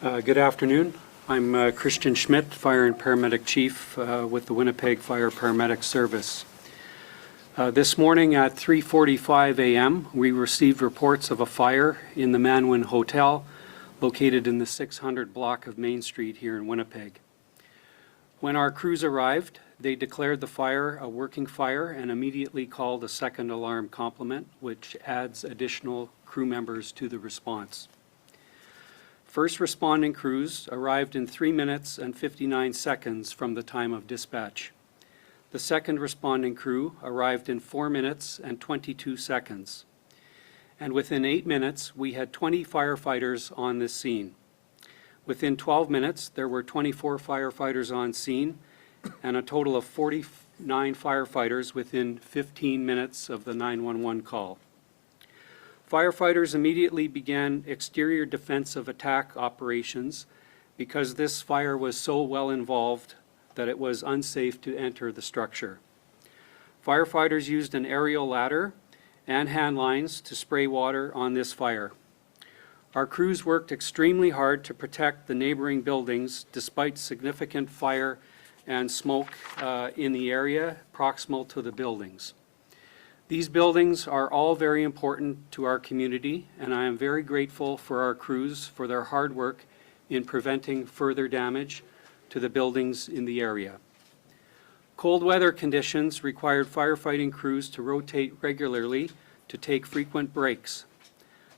Good afternoon. I'm Christian Schmidt, Fire and Paramedic Chief with the Winnipeg Fire Paramedic Service. This morning at 3:45 a.m. we received reports of a fire in the Manwin Hotel located in the 600 block of Main Street here in Winnipeg. When our crews arrived, they declared the fire a working fire and immediately called a second alarm complement, which adds additional crew members to the response. First responding crews arrived in 3 minutes and 59 seconds from the time of dispatch. The second responding crew arrived in 4 minutes and 22 seconds. And within 8 minutes, we had 20 firefighters on this scene. Within 12 minutes, there were 24 firefighters on scene and a total of 49 firefighters within 15 minutes of the 911 call. Firefighters immediately began exterior defensive attack operations because this fire was so well involved that it was unsafe to enter the structure. Firefighters used an aerial ladder and hand lines to spray water on this fire. Our crews worked extremely hard to protect the neighboring buildings despite significant fire and smoke in the area proximal to the buildings. These buildings are all very important to our community, and I am very grateful for our crews for their hard work in preventing further damage to the buildings in the area. Cold weather conditions required firefighting crews to rotate regularly to take frequent breaks.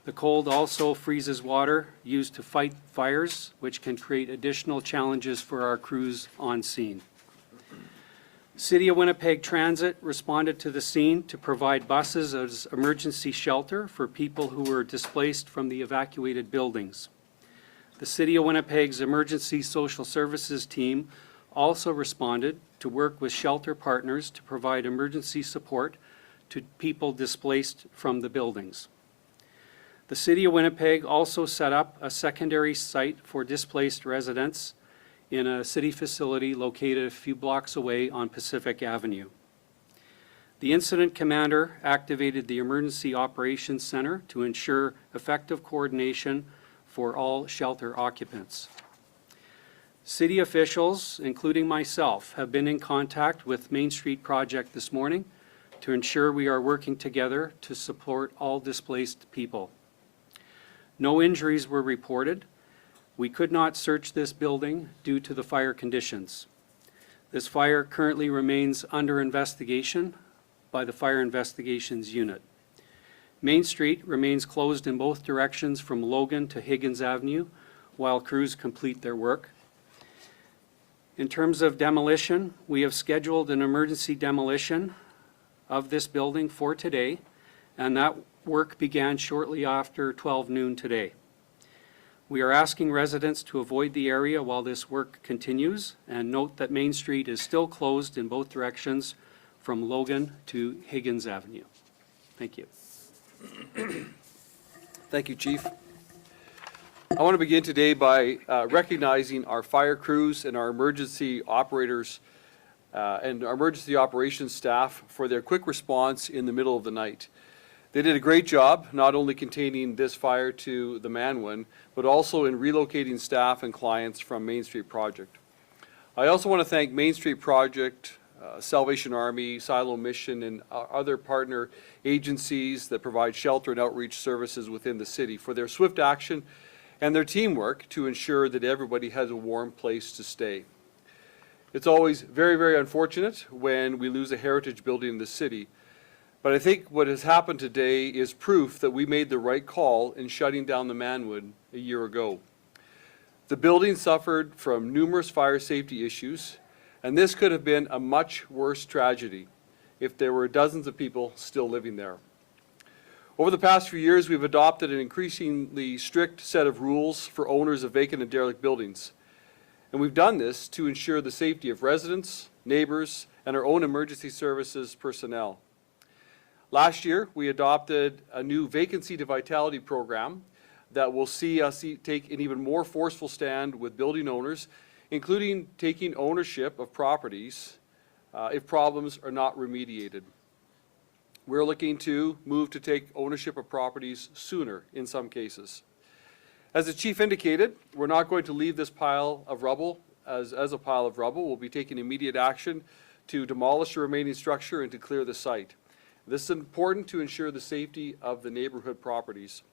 The cold also freezes water used to fight fires, which can create additional challenges for our crews on scene. City of Winnipeg Transit responded to the scene to provide buses as emergency shelter for people who were displaced from the evacuated buildings. The City of Winnipeg's Emergency Social Services team also responded to work with shelter partners to provide emergency support to people displaced from the buildings. The City of Winnipeg also set up a secondary site for displaced residents in a city facility located a few blocks away on Pacific Avenue. The incident commander activated the Emergency Operations Center to ensure effective coordination for all shelter occupants. City officials, including myself, have been in contact with Main Street Project this morning to ensure we are working together to support all displaced people. No injuries were reported. We could not search this building due to the fire conditions. This fire currently remains under investigation by the Fire Investigations Unit. Main Street remains closed in both directions from Logan to Higgins Avenue while crews complete their work. In terms of demolition, we have scheduled an emergency demolition of this building for today, and that work began shortly after 12 noon today. We are asking residents to avoid the area while this work continues, and note that Main Street is still closed in both directions from Logan to Higgins Avenue. Thank you. Thank you, Chief. I want to begin today by recognizing our fire crews and our emergency operators and our emergency operations staff for their quick response in the middle of the night. They did a great job not only containing this fire to the Manwin, but also in relocating staff and clients from Main Street Project. I also want to thank Main Street Project, Salvation Army, Silo Mission, and other partner agencies that provide shelter and outreach services within the city for their swift action and their teamwork to ensure that everybody has a warm place to stay. It's always very, very unfortunate when we lose a heritage building in the city. But I think what has happened today is proof that we made the right call in shutting down the Manwin a year ago. The building suffered from numerous fire safety issues, and this could have been a much worse tragedy if there were dozens of people still living there. Over the past few years, we've adopted an increasingly strict set of rules for owners of vacant and derelict buildings. And we've done this to ensure the safety of residents, neighbors, and our own emergency services personnel. Last year, we adopted a new vacancy to vitality program that will see us take an even more forceful stand with building owners, including taking ownership of properties if problems are not remediated. We're looking to move to take ownership of properties sooner in some cases. As the chief indicated, we're not going to leave this pile of rubble as a pile of rubble. We'll be taking immediate action to demolish the remaining structure and to clear the site. This is important to ensure the safety of the neighborhood properties.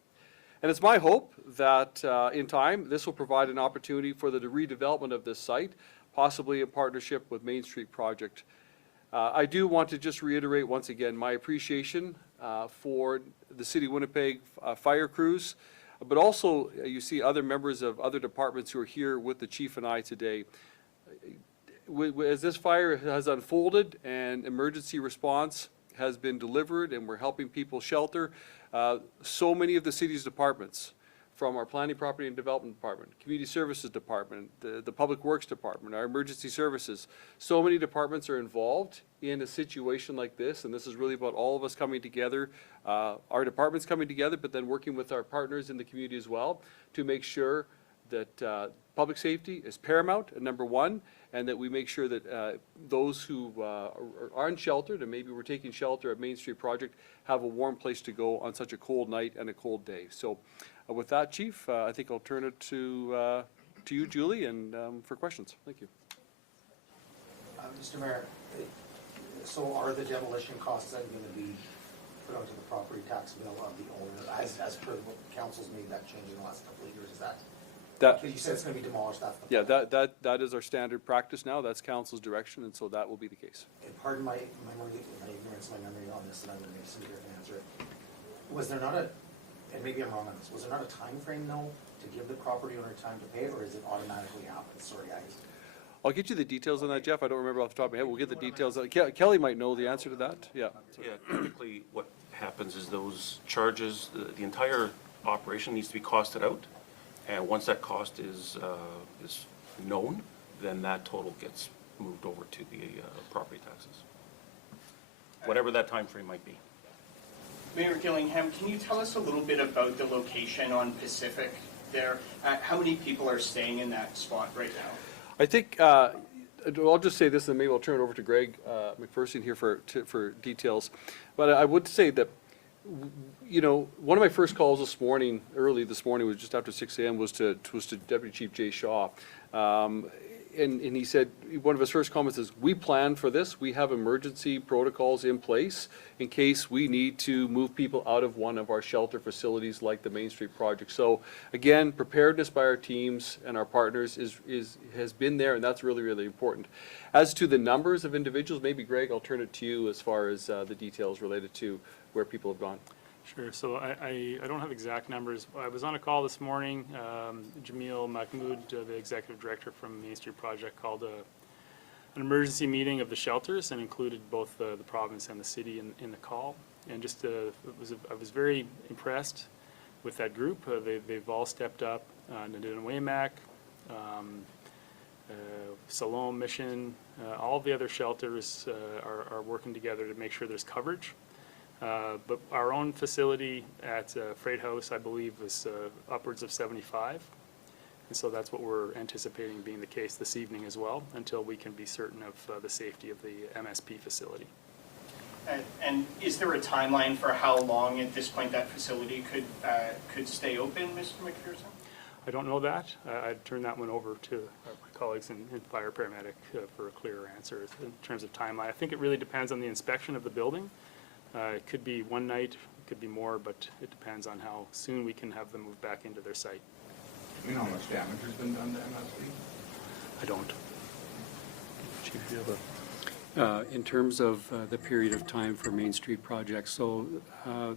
And it's my hope that in time, this will provide an opportunity for the redevelopment of this site, possibly in partnership with Main Street Project. I do want to just reiterate once again my appreciation for the City of Winnipeg fire crews, but also you see other members of other departments who are here with the chief and I today. As this fire has unfolded and emergency response has been delivered and we're helping people shelter, so many of the city's departments, from our Planning, Property and Development Department, Community Services Department, the Public Works Department, our Emergency Services, so many departments are involved in a situation like this, and this is really about all of us coming together, our departments coming together, but then working with our partners in the community as well to make sure that public safety is paramount and number one, and that we make sure that those who are unsheltered, and maybe we're taking shelter at Main Street Project, have a warm place to go on such a cold night and a cold day. So with that, Chief, I think I'll turn it to you, Julie, and for questions. Thank you. Mr. Mayor, so are the demolition costs then going to be put onto the property tax bill of the owner, as per what council's made that change in the last couple of years? Is that? You said it's going to be demolished. That's the yeah, that is our standard practice now. That's council's direction, and so that will be the case. And pardon my ignorance, my memory on this, and I'm going to make some different answer. Was there not a, and maybe I'm wrong on this, was there not a time frame though to give the property owner time to pay it, or is it automatically happen? Sorry, I'll get you the details on that, Jeff. I don't remember off the top of my head. We'll get the details. Kelly might know the answer to that. Yeah. Yeah, typically what happens is those charges, the entire operation needs to be costed out. And once that cost is known, then that total gets moved over to the property taxes. Whatever that time frame might be. Mayor Gillingham, can you tell us a little bit about the location on Pacific there? How many people are staying in that spot right now? I think, I'll just say this, and maybe I'll turn it over to Greg McPherson here for details. But I would say that, you know, one of my first calls this morning, early this morning, was just after 6 a.m., was to Deputy Chief Jay Shaw. And he said, one of his first comments is, we plan for this. We have emergency protocols in place in case we need to move people out of one of our shelter facilities like the Main Street Project. So again, preparedness by our teams and our partners has been there, and that's really, really important. As to the numbers of individuals, maybe Greg, I'll turn it to you as far as the details related to where people have gone. Sure. So I don't have exact numbers. I was on a call this morning. Jamil Mahmood, the executive director from Main Street Project, called an emergency meeting of the shelters and included both the province and the city in the call. And just I was very impressed with that group. They've all stepped up. Nadine Waymack, Salome Mission, all the other shelters are working together to make sure there's coverage. But our own facility at Freight House, I believe, was upwards of 75. And so that's what we're anticipating being the case this evening as well, until we can be certain of the safety of the MSP facility. And is there a timeline for how long at this point that facility could stay open, Mr. McPherson? I don't know that. I'd turn that one over to my colleagues in fire paramedic for a clearer answer in terms of timeline. I think it really depends on the inspection of the building. It could be one night, it could be more, but it depends on how soon we can have them move back into their site. Do you know how much damage has been done to MSP? I don't. Chief, you have in terms of the period of time for Main Street Project, so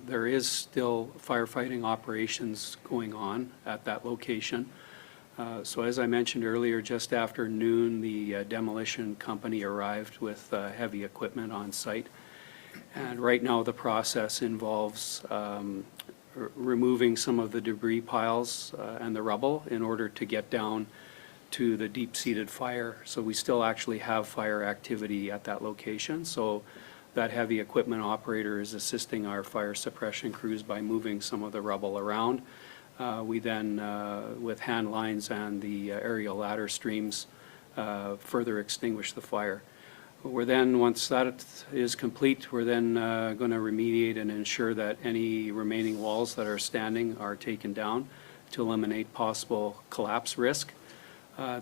there is still firefighting operations going on at that location. So as I mentioned earlier, just after noon, the demolition company arrived with heavy equipment on site. And right now, the process involves removing some of the debris piles and the rubble in order to get down to the deep-seated fire. So we still actually have fire activity at that location. So that heavy equipment operator is assisting our fire suppression crews by moving some of the rubble around. We then, with hand lines and the aerial ladder streams, further extinguish the fire. We're then, once that is complete, we're then going to remediate and ensure that any remaining walls that are standing are taken down to eliminate possible collapse risk.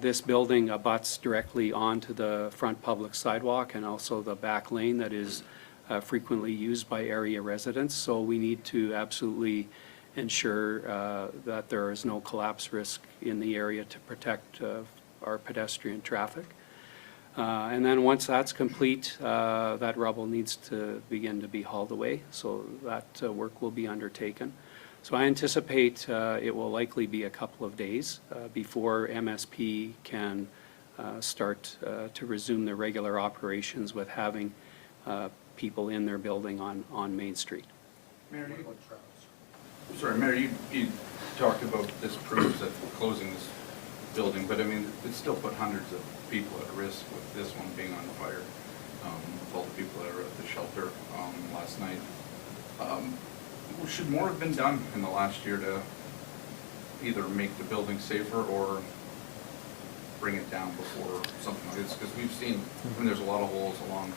This building abuts directly onto the front public sidewalk and also the back lane that is frequently used by area residents. So we need to absolutely ensure that there is no collapse risk in the area to protect our pedestrian traffic. And then once that's complete, that rubble needs to begin to be hauled away. So that work will be undertaken. So I anticipate it will likely be a couple of days before MSP can start to resume their regular operations with having people in their building on Main Street. Mayor, you talked about this proves that closing this building, but I mean, it still put hundreds of people at risk with this one being on fire, with all the people that were at the shelter last night. Should more have been done in the last year to either make the building safer or bring it down before something like this? Because we've seen, I mean, there's a lot of holes along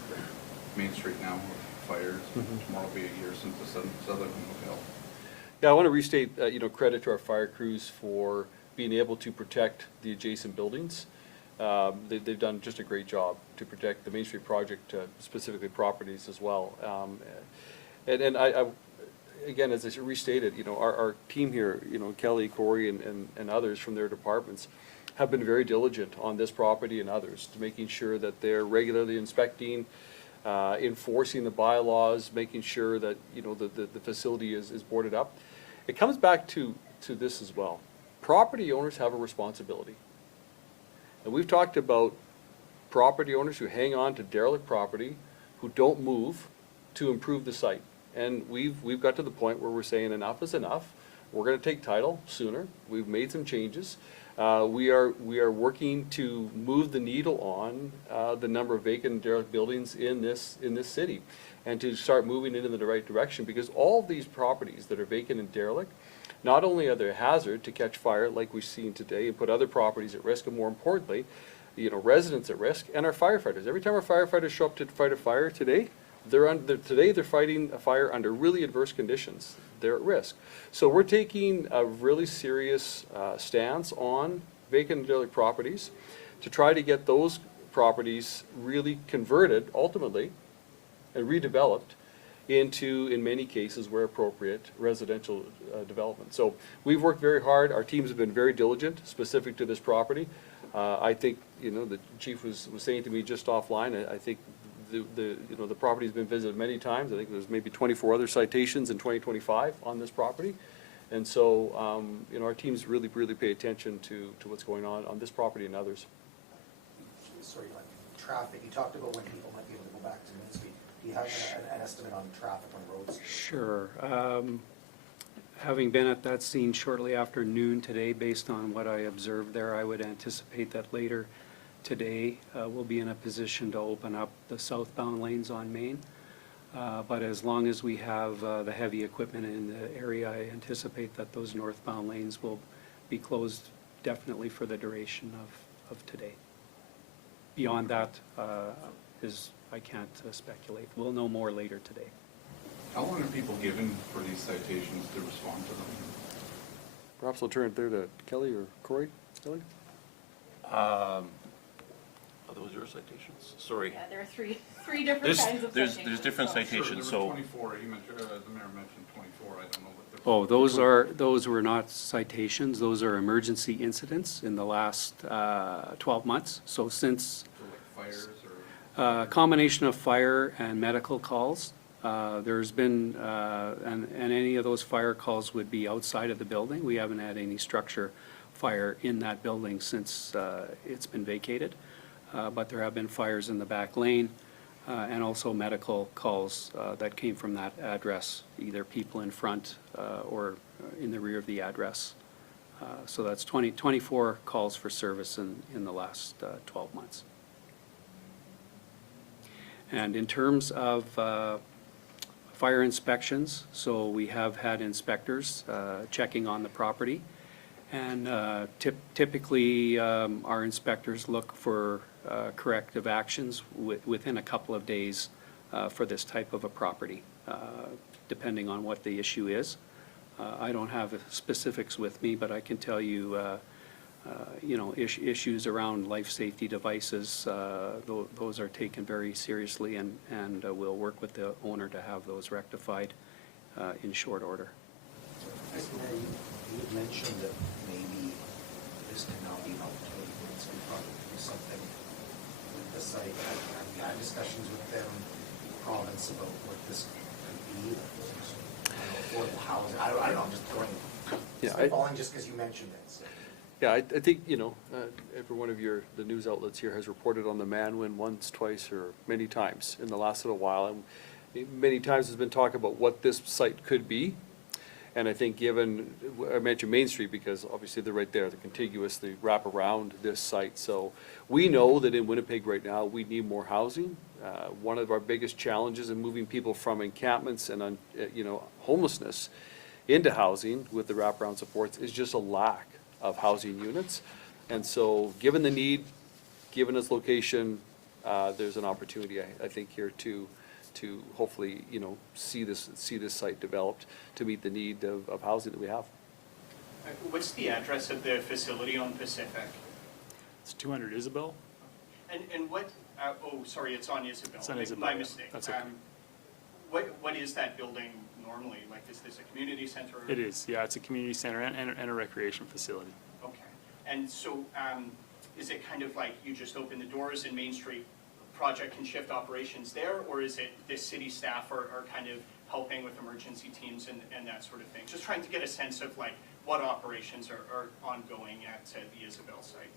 Main Street now with fires. Tomorrow will be a year since the Southern Hotel. Yeah, I want to restate, credit to our fire crews for being able to protect the adjacent buildings. They've done just a great job to protect the Main Street project, specifically properties as well. And I again, as I restated, our team here, Kelly, Corey, and others from their departments have been very diligent on this property and others to making sure that they're regularly inspecting, enforcing the bylaws, making sure that, the facility is boarded up. It comes back to this as well. Property owners have a responsibility. And we've talked about property owners who hang on to derelict property, who don't move to improve the site. And we've got to the point where we're saying enough is enough. We're gonna take title sooner. We've made some changes. We are working to move the needle on the number of vacant and derelict buildings in this city, and to start moving it in the right direction, because all these properties that are vacant and derelict, not only are they a hazard to catch fire like we've seen today and put other properties at risk, and more importantly, residents at risk, and our firefighters. Every time our firefighters show up to fight a fire today, they're fighting a fire under really adverse conditions. They're at risk. So we're taking a really serious stance on vacant and derelict properties to try to get those properties really converted ultimately and redeveloped into, in many cases where appropriate, residential development. So we've worked very hard. Our teams have been very diligent, specific to this property. I think, the chief was saying to me just offline, I think the property's been visited many times. I think there's maybe 24 other citations in 2025 on this property. And so, our teams really pay attention to what's going on this property and others. Sorry, like traffic, you talked about when people might be able to go back to Main Street. Do you have an estimate on traffic on roads? Sure. Having been at that scene shortly after noon today, based on what I observed there, I would anticipate that later today we'll be in a position to open up the southbound lanes on Main. But as long as we have the heavy equipment in the area, I anticipate that those northbound lanes will be closed definitely for the duration of today. Beyond that I can't speculate. We'll know more later today. How long are people given for these citations to respond to them? Perhaps I'll turn it there to Kelly or Corey. Kelly? Are those your citations? Sorry. Yeah, there are three different kinds of citations. There's different so- citations, Sure, there so. were 24, the mayor mentioned 24, I don't know what the. Oh, those were not citations. Those are emergency incidents in the last 12 months. So since For like fires or? a combination of fire and medical calls, there's been, and any of those fire calls would be outside of the building. We haven't had any structure fire in that building since it's been vacated. But there have been fires in the back lane and also medical calls that came from that address, either people in front or in the rear of the address. So that's 24 calls for service in the last 12 months. And in terms of fire inspections, so we have had inspectors checking on the property. And typically, our inspectors look for corrective actions within a couple of days for this type of a property, depending on what the issue is. I don't have the specifics with me, but I can tell you, you know, issues around life safety devices, those are taken very seriously, and we'll work with the owner to have those rectified in short order. Mr. Mayor, you had mentioned that maybe this can now be an opportunity for this project to do something with the site. I've had discussions with them, province, about what this could be, affordable housing. I don't know, I'm just throwing, spitballing just because you mentioned it, so. Yeah, I think, you know, every one of the news outlets here has reported on the Manwin once, twice, or many times in the last little while. And many times there's been talk about what this site could be. And I think given, I mentioned Main Street because obviously they're right there, they're contiguous, they wrap around this site. So we know that in Winnipeg right now, we need more housing. One of our biggest challenges in moving people from encampments and, you know, homelessness into housing with the wraparound supports is just a lack of housing units. And so given the need, given its location, there's an opportunity, I think, here to hopefully, you know, see this site developed to meet the need of housing that we have. What's the address of the facility on Pacific? It's 200 Isabel. And what, oh, sorry, it's on Isabel. It's on Isabel, My yeah. mistake. That's okay. What is that building normally? Like, is this a community center? It is, yeah, it's a community center and a recreation facility. Okay. And so, is it kind of like you just open the doors and Main Street project can shift operations there, or is it the city staff are kind of helping with emergency teams and that sort of thing? Just trying to get a sense of like what operations are ongoing at the Isabel site.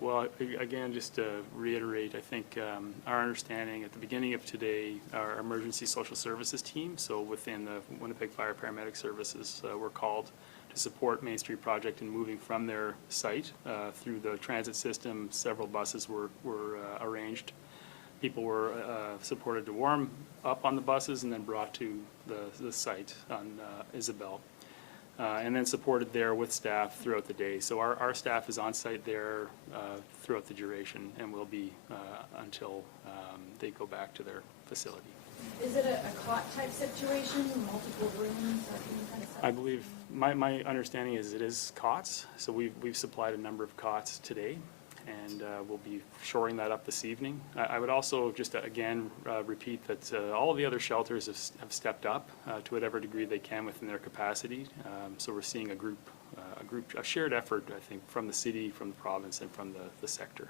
Well, again, just to reiterate, I think our understanding at the beginning of today, our emergency social services team, so within the Winnipeg Fire Paramedic Services, were called to support Main Street Project in moving from their site through the transit system. Several buses were arranged. People were supported to warm up on the buses and then brought to the site on Isabel. And then supported there with staff throughout the day. So our staff is on site there throughout the duration and will be until they go back to their facility. Is it a cot type situation, multiple rooms, or any kind of stuff? I believe, my understanding is it is cots. So we've supplied a number of cots today, and we'll be shoring that up this evening. I would also just again repeat that all of the other shelters have stepped up to whatever degree they can within their capacity. So we're seeing a shared effort, I think, from the city, from the province, and from the sector.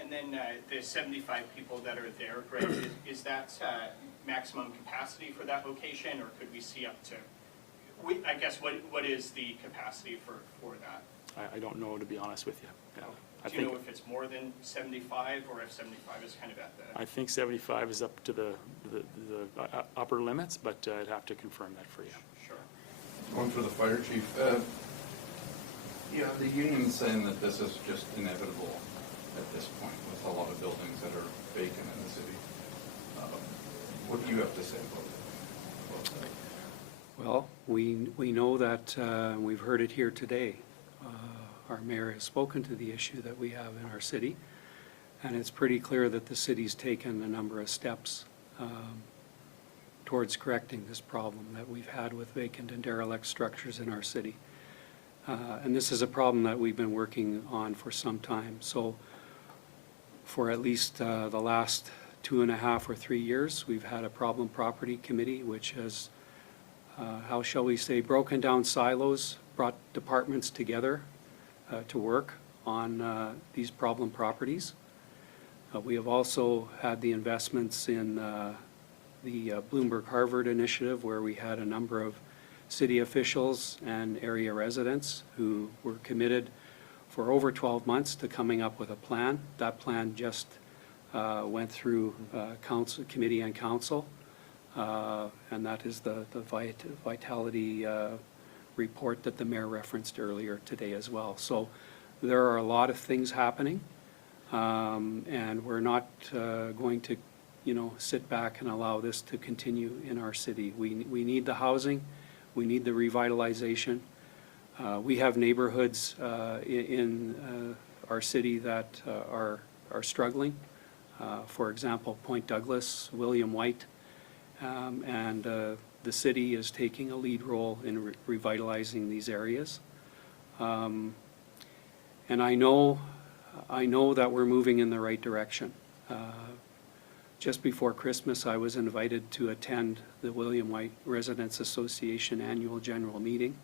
And then the 75 people that are there, Greg, is that maximum capacity for that location, or could we see up to, I guess, what is the capacity for that? I don't know, to be honest with you. Yeah. Do you know if it's more than 75, or if 75 is kind of at the... I think 75 is up to the upper limits, but I'd have to confirm that for you. Sure. One for the fire chief. Yeah, the union's saying that this is just inevitable at this point with a lot of buildings that are vacant in the city. What do you have to say about that? Well, we know that, we've heard it here today. Our mayor has spoken to the issue that we have in our city, and it's pretty clear that the city's taken a number of steps towards correcting this problem that we've had with vacant and derelict structures in our city. And this is a problem that we've been working on for some time. So for at least the last 2.5 or 3 years, we've had a problem property committee, which has, how shall we say, broken down silos, brought departments together to work on these problem properties. We have also had the investments in the Bloomberg Harvard initiative, where we had a number of city officials and area residents who were committed for over 12 months to coming up with a plan. That plan just went through council, committee and council, and that is the vitality report that the mayor referenced earlier today as well. So there are a lot of things happening, and we're not going to, you know, sit back and allow this to continue in our city. We need the housing, we need the revitalization. We have neighborhoods in our city that are struggling. For example, Point Douglas, William White, and the city is taking a lead role in revitalizing these areas. And I know that we're moving in the right direction. Just before Christmas, I was invited to attend the William White Residents Association Annual General Meeting.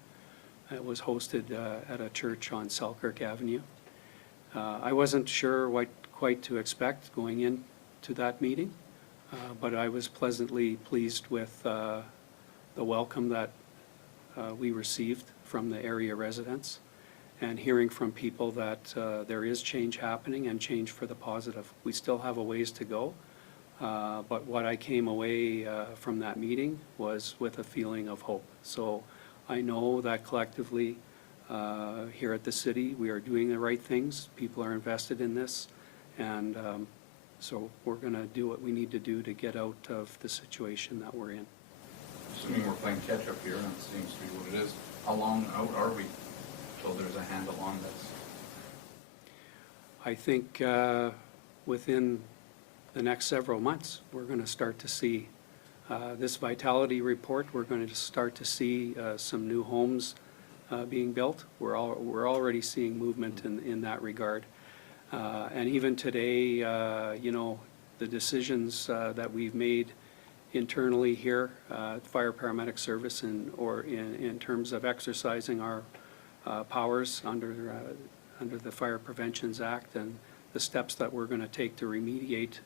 It was hosted at a church on Selkirk Avenue. I wasn't sure what quite to expect going into that meeting, but I was pleasantly pleased with the welcome that we received from the area residents, and hearing from people that there is change happening and change for the positive. We still have a ways to go, but what I came away from that meeting was with a feeling of hope. So I know that collectively here at the city, we are doing the right things. People are invested in this, and so we're going to do what we need to do to get out of the situation that we're in. Assuming we're playing catch up here, and it seems to be what it is, how long out are we till there's a handle on this? I think within the next several months, we're going to start to see this vitality report. We're going to start to see some new homes being built. We're already seeing movement in that regard. And even today, you know, the decisions that we've made internally here, Fire Paramedic Service, in terms of exercising our powers under the Fire Preventions Act, and the steps that we're going to take to remediate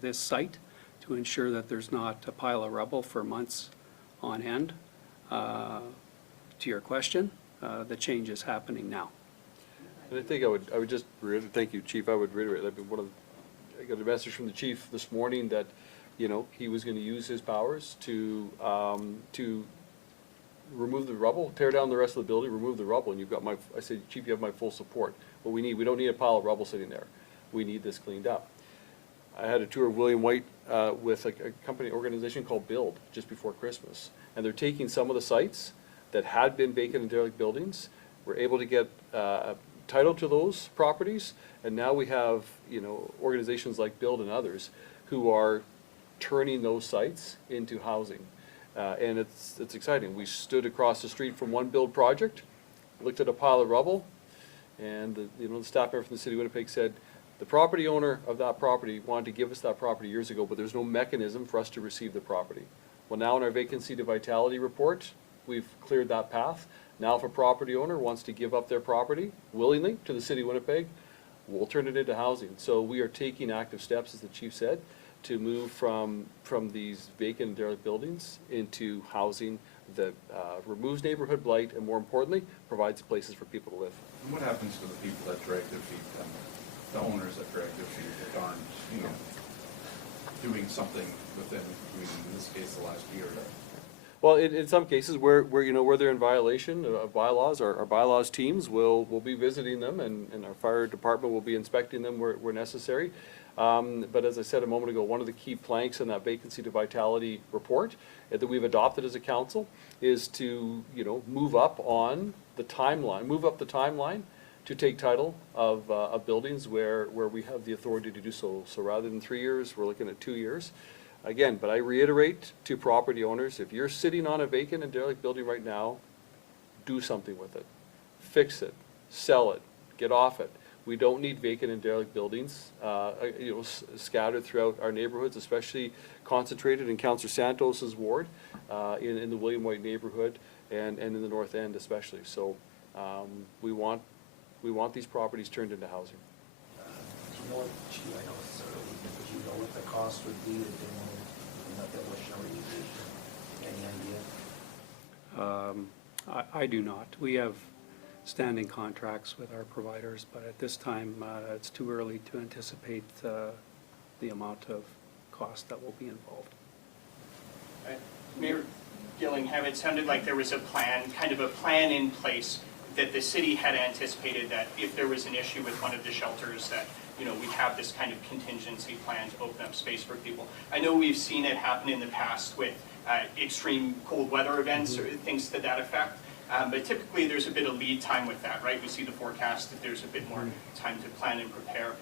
this site to ensure that there's not a pile of rubble for months on end. To your question, the change is happening now. And I think I would just reiterate, thank you, Chief, I would reiterate, I got a message from the chief this morning that, you know, he was gonna use his powers to remove the rubble, tear down the rest of the building, remove the rubble, and you've got I said, Chief, you have my full support. What we don't need a pile of rubble sitting there. We need this cleaned up. I had a tour of William White with a company organization called Build just before Christmas, and they're taking some of the sites that had been vacant and derelict buildings. We're able to get a title to those properties, and now we have, you know, organizations like Build and others who are turning those sites into housing, and it's exciting. We stood across the street from one Build project, looked at a pile of rubble, and the staff member from the city of Winnipeg said, the property owner of that property wanted to give us that property years ago, but there's no mechanism for us to receive the property. Well, now in our vacancy to vitality report, we've cleared that path. Now if a property owner wants to give up their property willingly to the city of Winnipeg, we'll turn it into housing. So we are taking active steps, as the chief said, to move from these vacant and derelict buildings into housing that removes neighborhood blight, and more importantly, provides places for people to live. And what happens to the people that drag their feet, the owners that drag their feet that aren't, you know, doing something within, I mean, in this case, the last year? Well, in some cases where they're in violation of bylaws, our bylaws teams will be visiting them, and our fire department will be inspecting them where necessary. But as I said a moment ago, one of the key planks in that vacancy to vitality report that we've adopted as a council is to, you know, move up the timeline to take title of buildings where we have the authority to do so. So rather than 3 years, we're looking at 2 years. Again, but I reiterate to property owners, if you're sitting on a vacant and derelict building right now, do something with it. Fix it, sell it, get off it. We don't need vacant and derelict buildings, scattered throughout our neighborhoods, especially concentrated in Councillor Santos's ward, in the William White neighborhood, and in the North End especially. So we want these properties turned into housing. Do you know what, Chief, I know it's early, but do you know what the cost would be if they wanted demolition or remediation? Any idea? I do not. We have standing contracts with our providers, but at this time, it's too early to anticipate the amount of cost that will be involved. Mayor Gillingham, it sounded like there was a plan in place that the city had anticipated that if there was an issue with one of the shelters that, you know, we'd have this kind of contingency plan to open up space for people. I know we've seen it happen in the past with extreme cold weather events or things to that effect. But typically there's a bit of lead time with that, right? We see the forecast that there's a bit more time to plan and prepare.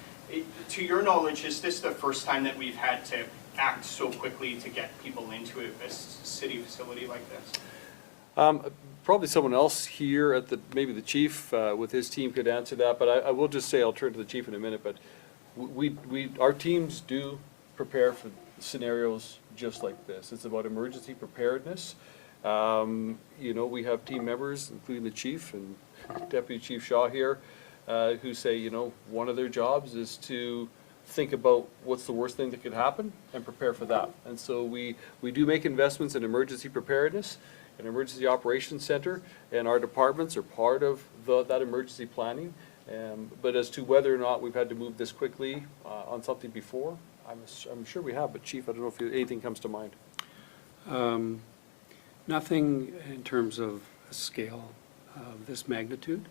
To your knowledge, is this the first time that we've had to act so quickly to get people into a city facility like this? Probably someone else here at maybe the chief with his team could answer that, but I will just say, I'll turn to the chief in a minute, but our teams do prepare for scenarios just like this. It's about emergency preparedness. We have team members, including the chief and Deputy Chief Shaw here, who say, one of their jobs is to think about what's the worst thing that could happen and prepare for that. And so we do make investments in emergency preparedness, an emergency operations center, and our departments are part of that emergency planning. But as to whether or not we've had to move this quickly on something before, I'm sure we have, but Chief, I don't know if anything comes to mind. Nothing in terms of a scale of this magnitude.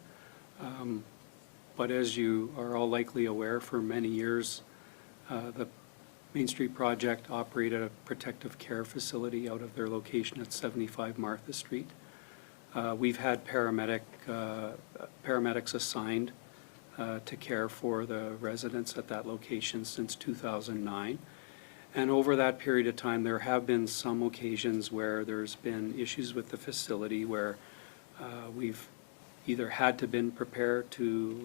But as you are all likely aware, for many years, the Main Street Project operated a protective care facility out of their location at 75 Martha Street. We've had paramedics assigned to care for the residents at that location since 2009. And over that period of time, there have been some occasions where there's been issues with the facility where we've either had to been prepared to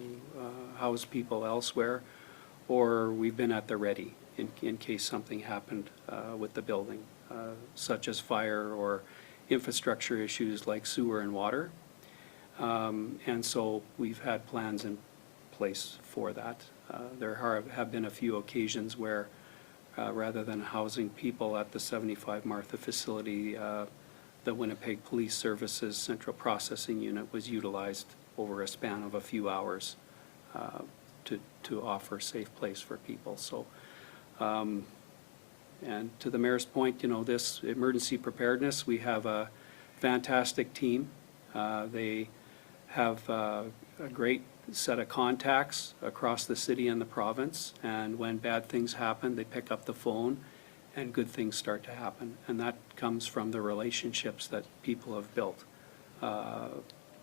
house people elsewhere, or we've been at the ready in case something happened with the building, such as fire or infrastructure issues like sewer and water. And so we've had plans in place for that. There have been a few occasions where rather than housing people at the 75 Martha facility, the Winnipeg Police Services Central Processing Unit was utilized over a span of a few hours to offer a safe place for people. So, and to the mayor's point, this emergency preparedness, we have a fantastic team. They have a great set of contacts across the city and the province, and when bad things happen, they pick up the phone and good things start to happen. And that comes from the relationships that people have built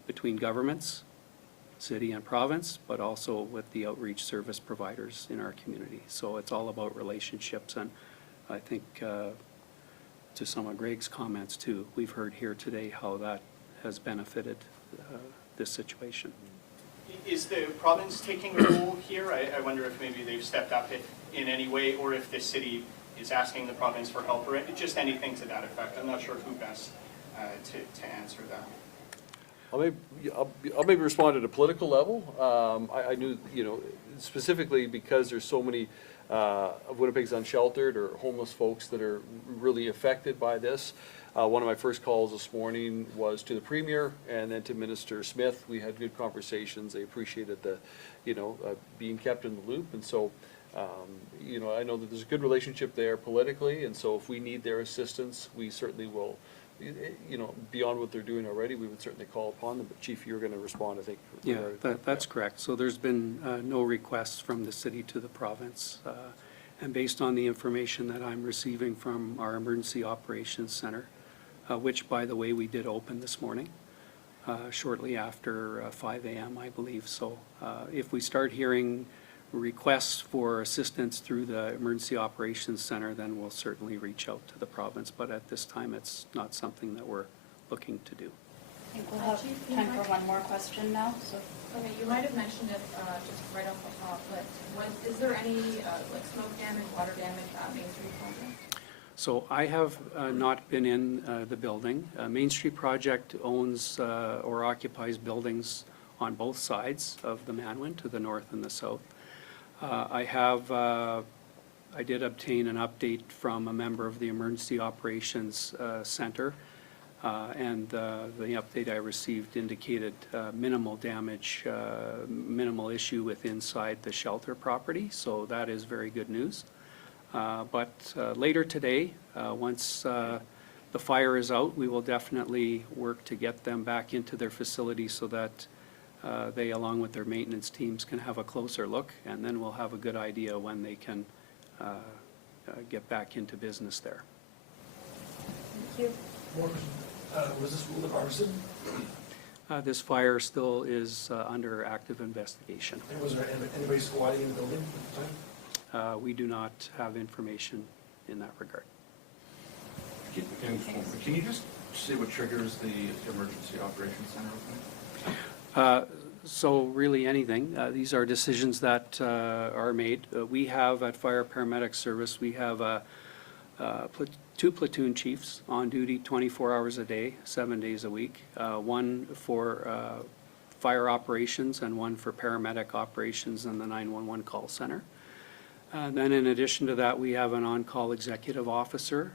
between governments, city and province, but also with the outreach service providers in our community. So it's all about relationships, and I think to some of Greg's comments too, we've heard here today how that has benefited this situation. Is the province taking a role here? I wonder if maybe they've stepped up in any way, or if the city is asking the province for help, or just anything to that effect. I'm not sure who best to answer that. I'll maybe respond at a political level. I knew, specifically because there's so many of Winnipeg's unsheltered or homeless folks that are really affected by this. One of my first calls this morning was to the Premier and then to Minister Schmidt. We had good conversations. They appreciated the, being kept in the loop. And so, I know that there's a good relationship there politically. And so if we need their assistance, we certainly will, beyond what they're doing already, we would certainly call upon them. But Chief, you're going to respond, I think. Yeah, that's correct. So there's been no requests from the city to the province. And based on the information that I'm receiving from our Emergency Operations Center, which, by the way, we did open this morning, shortly after 5 a.m., I believe. So if we start hearing requests for assistance through the Emergency Operations Center, then we'll certainly reach out to the province. But at this time, it's not something that we're looking to do. I think we'll have time for one more question now. So. Okay, you might have mentioned it just right off the top, but is there any smoke damage, water damage at Main Street Project? So I have not been in the building. Main Street Project owns or occupies buildings on both sides of the Manwin, to the north and the south. I did obtain an update from a member of the Emergency Operations Center, and the update I received indicated minimal damage, minimal issue with inside the shelter property, so that is very good news. But later today, once the fire is out, we will definitely work to get them back into their facility so that they, along with their maintenance teams, can have a closer look, and then we'll have a good idea when they can get back into business there. Thank you. Was this ruled arson? This fire still is under active investigation. And was there anybody squatting in the building at the time? We do not have information in that regard. Can you just say what triggers the emergency operations center opening? So really anything. These are decisions that are made. We have at Fire Paramedic Service, we have 2 platoon chiefs on duty 24 hours a day, 7 days a week. One for fire operations and one for paramedic operations in the 911 call center. Then in addition to that, we have an on-call executive officer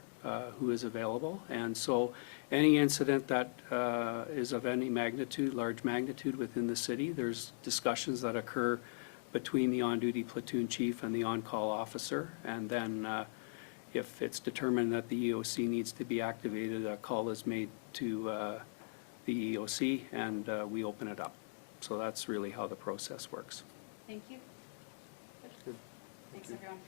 who is available. And so any incident that is of any magnitude, large magnitude within the city, there's discussions that occur between the on-duty platoon chief and the on-call officer. And then if it's determined that the EOC needs to be activated, a call is made to the EOC and we open it up. So that's really how the process works. Thank you. Thanks, everyone.